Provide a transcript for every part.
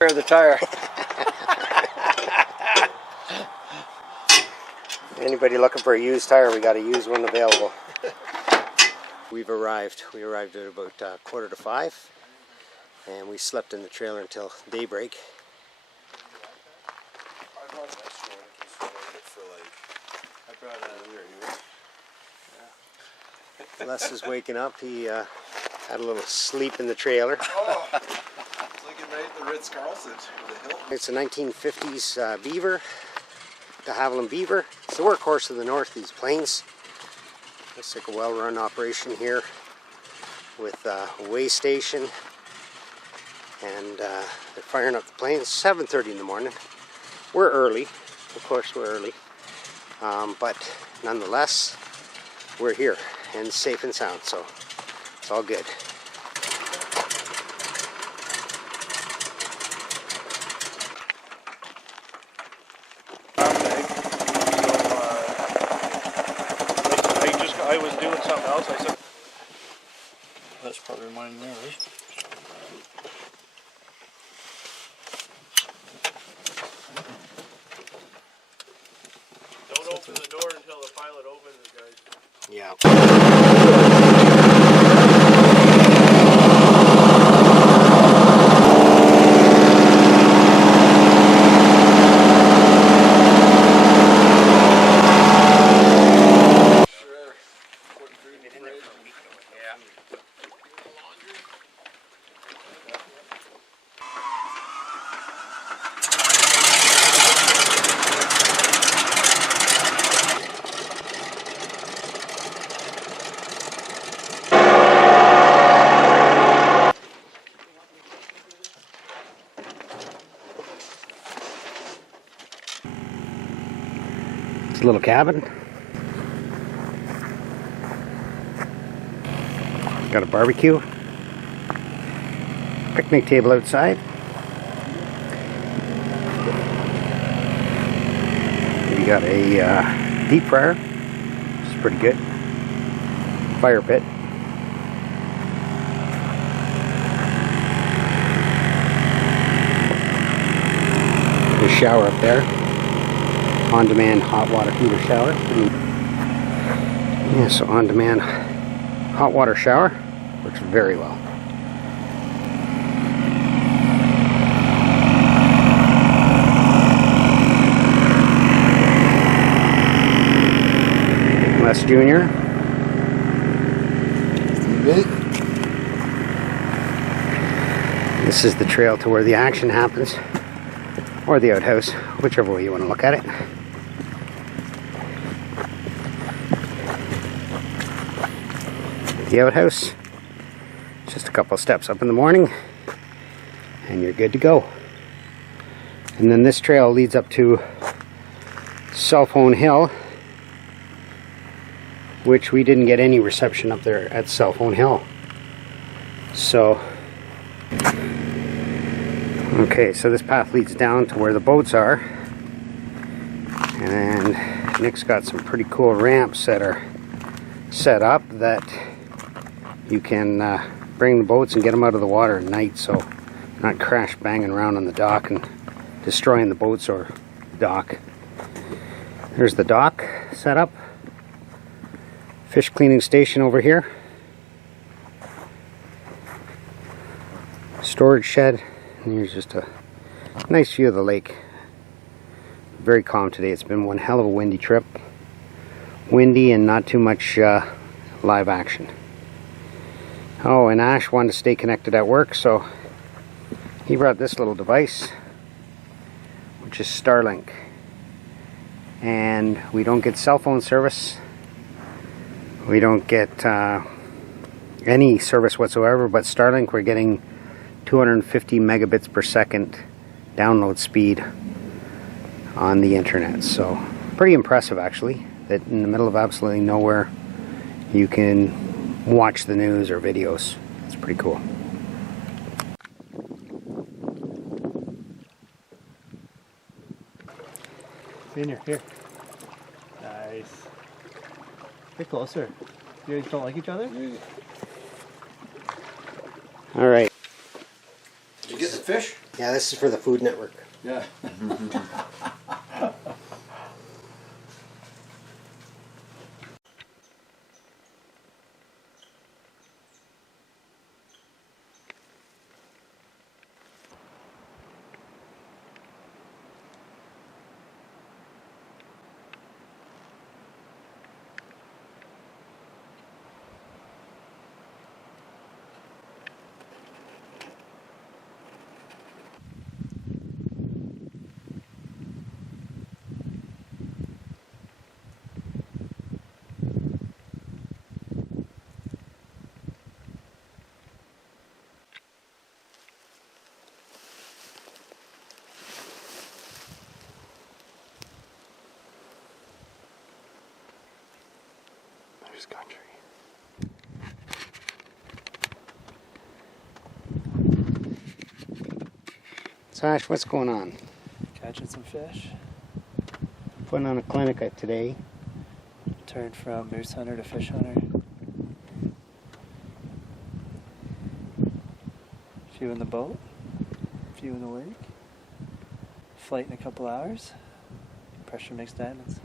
Of the tire. Anybody looking for a used tire, we got a used one available. We've arrived. We arrived at about 4:45, and we slept in the trailer until daybreak. Les is waking up. He had a little sleep in the trailer. Oh, it's like a night at the Ritz-Carlton. It's a 1950s Beaver, de Havilland Beaver. It's the workhorse of the north, these planes. Looks like a well-run operation here with a way station, and they're firing up the planes. 7:30 in the morning. We're early, of course we're early, but nonetheless we're here and safe and sound, so it's all good. I was doing something else. I said, That's probably mine there, right? don't open the door until the pilot opens it, guys. Yeah. It's a little cabin. Got a barbecue. Picnic table outside. We got a deep fryer, which is pretty good. Fire pit. The shower up there. On-demand hot water heater shower. Yeah, so on-demand hot water shower works very well. Les Jr. This is the trail to where the action happens, or the outhouse, whichever way you want to look at it. The outhouse, just a couple of steps up in the morning and you're good to go. And then this trail leads up to Cell Phone Hill, which we didn't get any reception up there at Cell Phone Hill. So okay, so this path leads down to where the boats are, and Nick's got some pretty cool ramps that are set up that you can bring the boats and get them out of the water at night, so not crash banging around on the dock and destroying the boats or dock. There's the dock set up. Fish cleaning station over here. Storage shed. And here's just a nice view of the lake. Very calm today. It's been one hell of a windy trip. Windy and not too much live action. Oh, and Ash wanted to stay connected at work, so he brought this little device, which is Starlink. And we don't get cell phone service. We don't get any service whatsoever, but Starlink, we're getting 250 megabits per second download speed on the internet. So pretty impressive, actually, that in the middle of absolutely nowhere you can watch the news or videos. It's pretty cool. Senior, here. Nice. Get closer. You guys don't like each other? All right. Did you get the fish? Yeah, this is for the Food Network. Yeah. There's country. Sash, what's going on? Catching some fish. Putting on a clinic today. Turned from moose hunter to fish hunter. Few in the boat. Few in the lake. Flight in a couple hours. Pressure makes diamonds.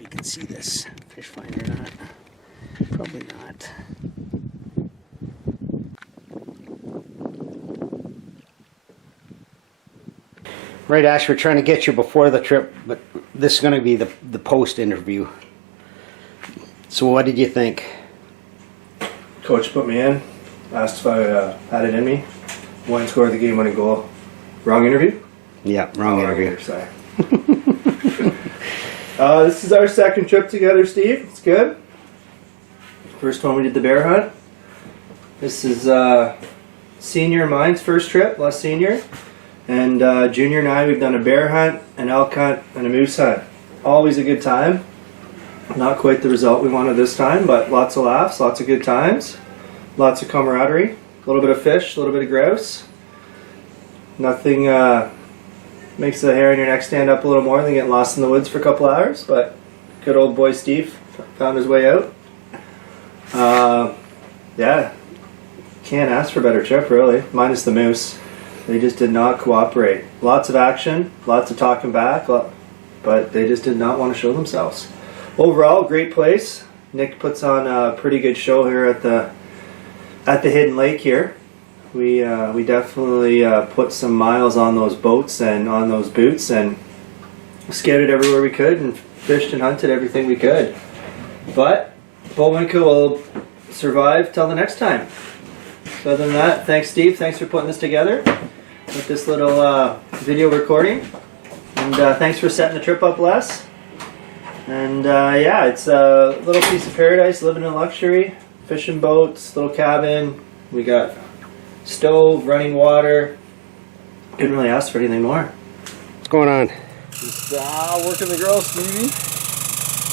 You can see this fish finder or not. Probably not. Right, Ash, we're trying to get you before the trip, but this is going to be the post interview. So what did you think? Coach put me in, asked if I had it in me. One scored the game-winning goal. Wrong interview? Yeah, wrong interview. Sorry. This is our second trip together, Steve. It's good. First one we did the bear hunt. This is senior mine's first trip, last senior. And junior and I, we've done a bear hunt, an elk hunt, and a moose hunt. Always a good time. Not quite the result we wanted this time, but lots of laughs, lots of good times. Lots of camaraderie. A little bit of fish, a little bit of grouse. Nothing makes the hair on your neck stand up a little more than getting lost in the woods for a couple hours, but good old boy Steve found his way out. Yeah, can't ask for a better trip really, minus the moose. They just did not cooperate. Lots of action, lots of talking back, but they just did not want to show themselves. Overall, great place. Nick puts on a pretty good show here at the Hidden Lake here. We definitely put some miles on those boats and on those boots and scouted everywhere we could and fished and hunted everything we could. But Bullwinkle will survive till the next time. So other than that, thanks Steve, thanks for putting this together with this little video recording. And thanks for setting the trip up, Les. And yeah, it's a little piece of paradise, living in luxury, fishing boats, little cabin. We got stove, running water. Couldn't really ask for anything more. What's going on? Just working the grill, Stevie.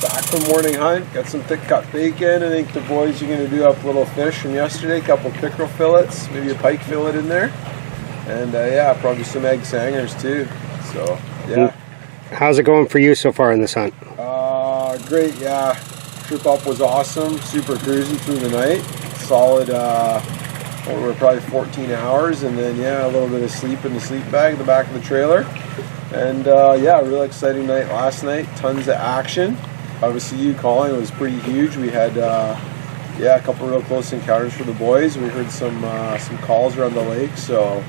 Back from morning hunt. Got some thick cut bacon. I think the boys are going to do up little fish from yesterday. A couple pickerel fillets, maybe a pike fillet in there. And yeah, probably some egg sangers too. So yeah. How's it going for you so far in this hunt? Great, yeah. Trip up was awesome. Super cruisy through the night. Solid, we're probably 14 hours, and then yeah, a little bit of sleep in the sleep bag in the back of the trailer. And yeah, really exciting night last night. Tons of action. Obviously, you calling was pretty huge. We had yeah, a couple real close encounters for the boys. We heard some calls around the lake, so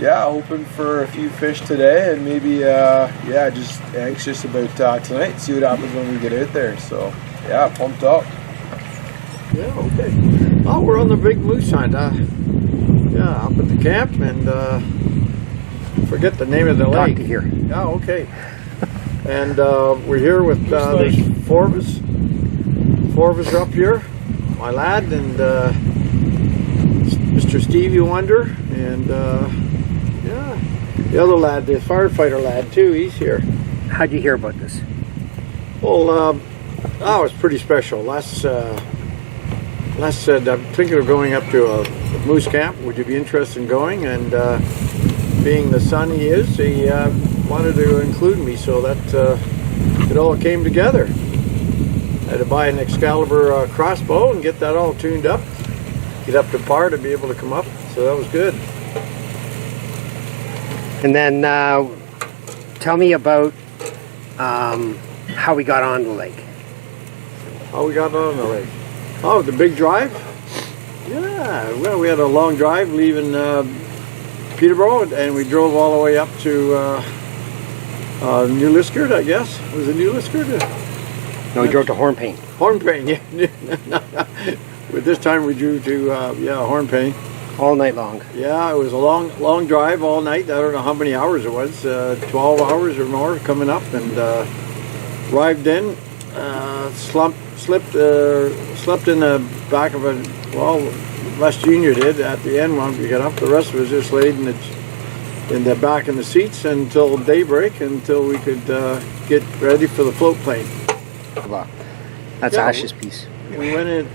yeah, hoping for a few fish today, and maybe yeah, just anxious about tonight. See what happens when we get out there. So yeah, pumped up. Yeah, okay. Oh, we're on the big moose hunt. Yeah, up at the camp, and forget the name of the lake. Talk to here. Yeah, okay. And we're here with there's four of us. Four of us are up here. My lad and Mr. Stevie Wonder, and yeah, the other lad, the firefighter lad too. He's here. How'd you hear about this? Well, oh, it's pretty special. Les said, I'm thinking of going up to a moose camp. Would you be interested in going? And being the son he is, he wanted to include me, so that it all came together. had to buy an Excalibur crossbow and get that all tuned up, get up to par to be able to come up. So that was good. And then tell me about how we got on the lake. How we got on the lake? Oh, the big drive? Yeah, well, we had a long drive leaving Peterborough, and we drove all the way up to New Liskeard, I guess. Was it New Liskeard? No, we drove to Horne, Payne. Horne, Payne, yeah. But this time we drove to, Horne, Payne. All night long. Yeah, it was a long drive all night. I don't know how many hours it was, 12 hours or more coming up, and arrived in, slept in the back of a, well, Les Jr. did at the end when we got up. The rest was just laid in the back in the seats until daybreak, until we could get ready for the float plane. Wow. That's Yeah, Ash's piece. We went in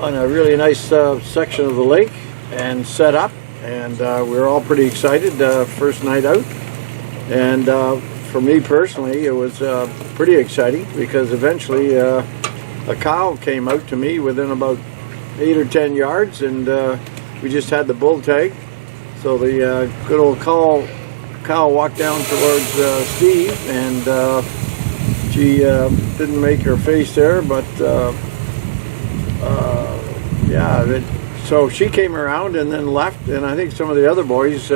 on a really nice section of the lake and set up, and we were all pretty excited first night out. And for me personally, it was pretty exciting because eventually a cow came out to me within about 8 or 10 yards, and we just had the bull tag. So the good old cow walked down towards Steve, and she didn't make her face there, but so she came around and then left, and I think some of the other boys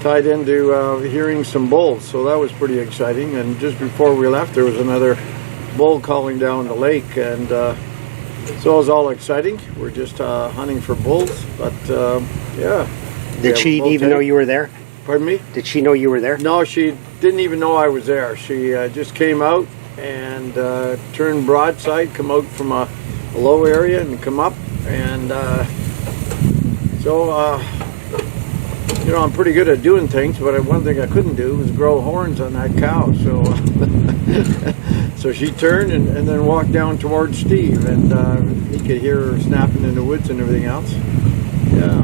tied into hearing some bulls, so that was pretty exciting. And just before we left, there was another bull calling down the lake, and so it was all exciting. We're just hunting for bulls, but yeah. Did she even know you were there? Pardon me? Did she know you were there? No, she didn't even know I was there. She just came out and turned broadside, come out from a low area and come up, and so you know, I'm pretty good at doing things, but one thing I couldn't do was grow horns on that cow. So so she turned and then walked down towards Steve, and he could hear her snapping in the woods and everything else. Yeah.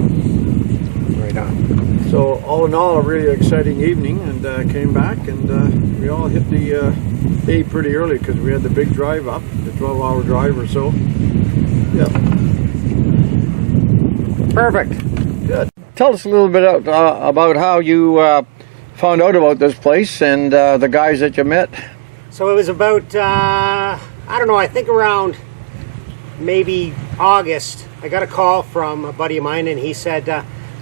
Right on. So all in all, a really exciting evening, and came back, and we all hit the hay pretty early because we had the big drive up, the 12-hour drive or so. Yeah. Perfect. Good. Tell us a little bit about how you found out about this place and the guys that you met. So it was about, I don't know, I think around maybe August, I got a call from a buddy of mine, and he said,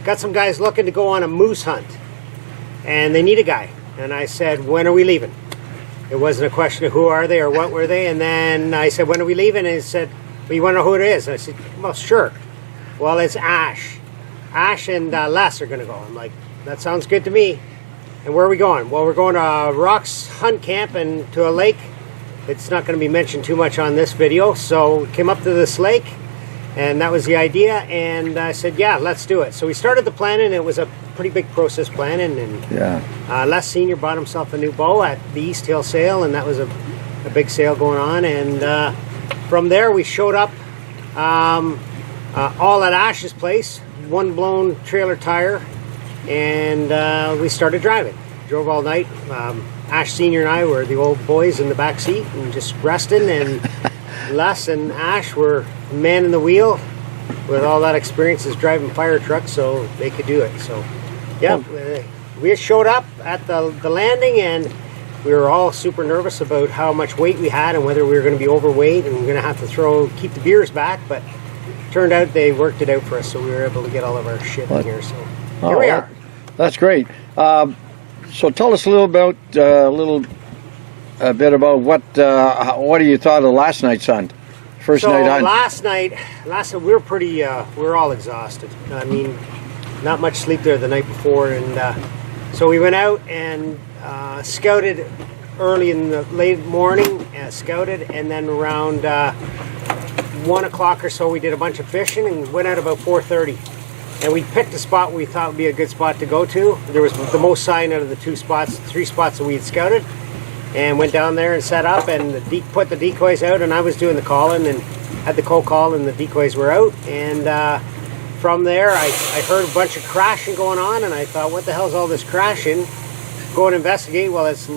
got some guys looking to go on a moose hunt, and they need a guy. And I said, when are we leaving? It wasn't a question of who are they or what were they. And then I said, when are we leaving? And he said, well, you want to know who it is? And I said, well, sure. Well, it's Ash. Ash and Les are going to go. I'm like, that sounds good to me. And where are we going? Well, we're going to Rock's Hunt Camp and to a lake. It's not going to be mentioned too much on this video. So we came up to this lake, and that was the idea. And I said, yeah, let's do it. So we started the planning. It was a pretty big process planning. And Yeah. Les Sr. bought himself a new bow at the East Hill sale, and that was a big sale going on. And from there, we showed up all at Ash's place, one blown trailer tire, and we started driving. Drove all night. Ash Sr. and I were the old boys in the back seat and just resting, and Les and Ash were man in the wheel with all that experience as driving fire trucks, so they could do it. So yeah, we showed up at the landing, and we were all super nervous about how much weight we had and whether we were going to be overweight and we were going to have to keep the beers back, but turned out they worked it out for us, so we were able to get all of our shit in here. So here we are. That's great. So tell us a little about bit about what you thought of last night's hunt, first night hunt. Last night we were pretty. We were all exhausted. I mean, not much sleep there the night before, and so we went out and scouted early in the late morning. Scouted, and then around 1 o'clock or so, we did a bunch of fishing and went out about 4:30. And we picked a spot we thought would be a good spot to go to. There was the most sign out of the three spots that we had scouted, and went down there and set up and put the decoys out, and I was doing the calling and had the cold call, and the decoys were out. And from there, I heard a bunch of crashing going on, and I thought, what the hell's all this crashing? Go and investigate. Well, it's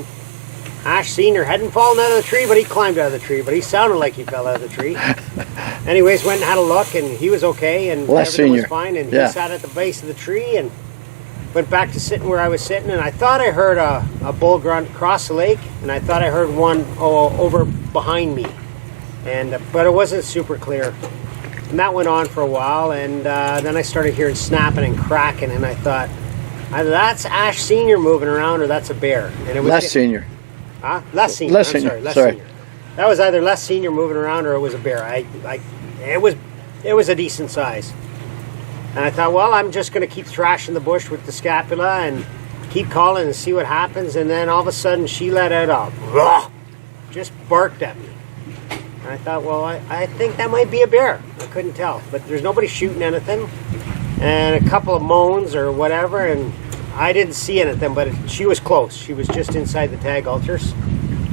Ash Senior hadn't fallen out of the tree, but he climbed out of the tree. But he sounded like he fell out of the tree. Anyways, went and had a look, and he was okay, and Les everything Senior. was fine. And Yeah. he sat at the base of the tree and went back to sitting where I was sitting. And I thought I heard a bull grunt cross the lake, and I thought I heard one over behind me, but it wasn't super clear. And that went on for a while, and then I started hearing snapping and cracking, and I thought, either that's Ash Senior moving around, or that's a bear. And it was Les Senior. Huh? Les Senior. Les I'm Senior, sorry, Les sorry. Senior. That was either Les Senior moving around, or it was a bear. It was a decent size. And I thought, well, I'm just going to keep thrashing the bush with the scapula and keep calling and see what happens. And then all of a sudden, she let out a "Rah!" Just barked at me. And I thought, well, I think that might be a bear. I couldn't tell, but there's nobody shooting anything, and a couple of moans or whatever, and I didn't see anything, but she was close. She was just inside the tag altars.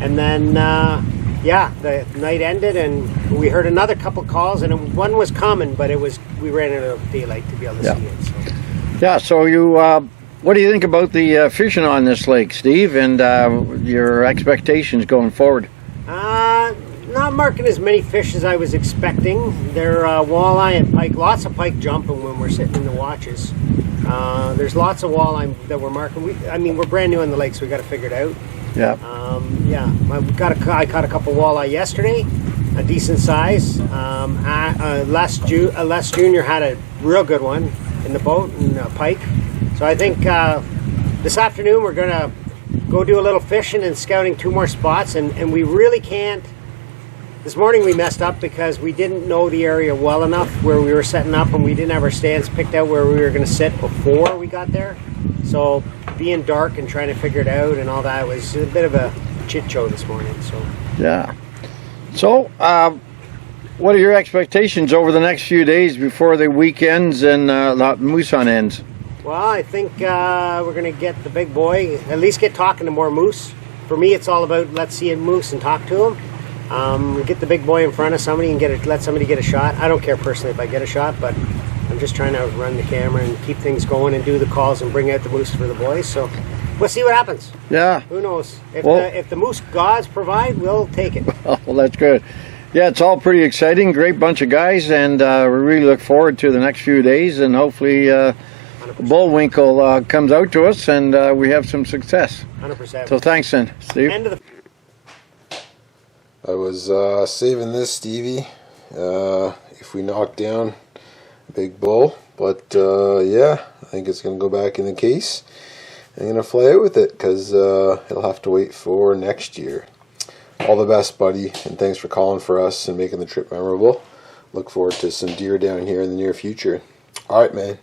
And then, the night ended, and we heard another couple calls, and one was coming, but we ran out of daylight to be able to see it. So. Yeah, so what do you think about the fishing on this lake, Steve, and your expectations going forward? Not marking as many fish as I was expecting. They're walleye and pike. Lots of pike jumping when we're sitting in the watches. There's lots of walleye that we're marking. We're brand new on the lake, so we got to figure it out. Yeah. I caught a couple walleye yesterday, a decent size. Les Junior had a real good one in the boat, and a pike. So I think this afternoon we're gonna go do a little fishing and scouting 2 more spots, and we really can't. This morning we messed up because we didn't know the area well enough where we were setting up, and we didn't have our stands picked out where we were going to sit before we got there. So being dark and trying to figure it out and all that was a bit of a chit show this morning. So Yeah. So, what are your expectations over the next few days before the weekends and the moose hunt ends? well, I think we're going to get the big boy, at least get talking to more moose. For me, it's all about let's see a moose and talk to him. Get the big boy in front of somebody and let somebody get a shot. I don't care personally if I get a shot, but I'm just trying to run the camera and keep things going and do the calls and bring out the moose for the boys. So we'll see what happens. Yeah. Who knows? Well- If the moose gods provide, we'll take it. Oh, well, that's good. Yeah, it's all pretty exciting. Great bunch of guys, and we really look forward to the next few days, and hopefully Bullwinkle comes out to us and we have some success. 100%. So thanks then, Steve. End of the I was saving this, Stevie, if we knock down a big bull. But yeah, I think it's going to go back in the case. I'm going to fly out with it because it'll have to wait for next year. All the best, buddy, and thanks for calling for us and making the trip memorable. Look forward to some deer down here in the near future. All right, man.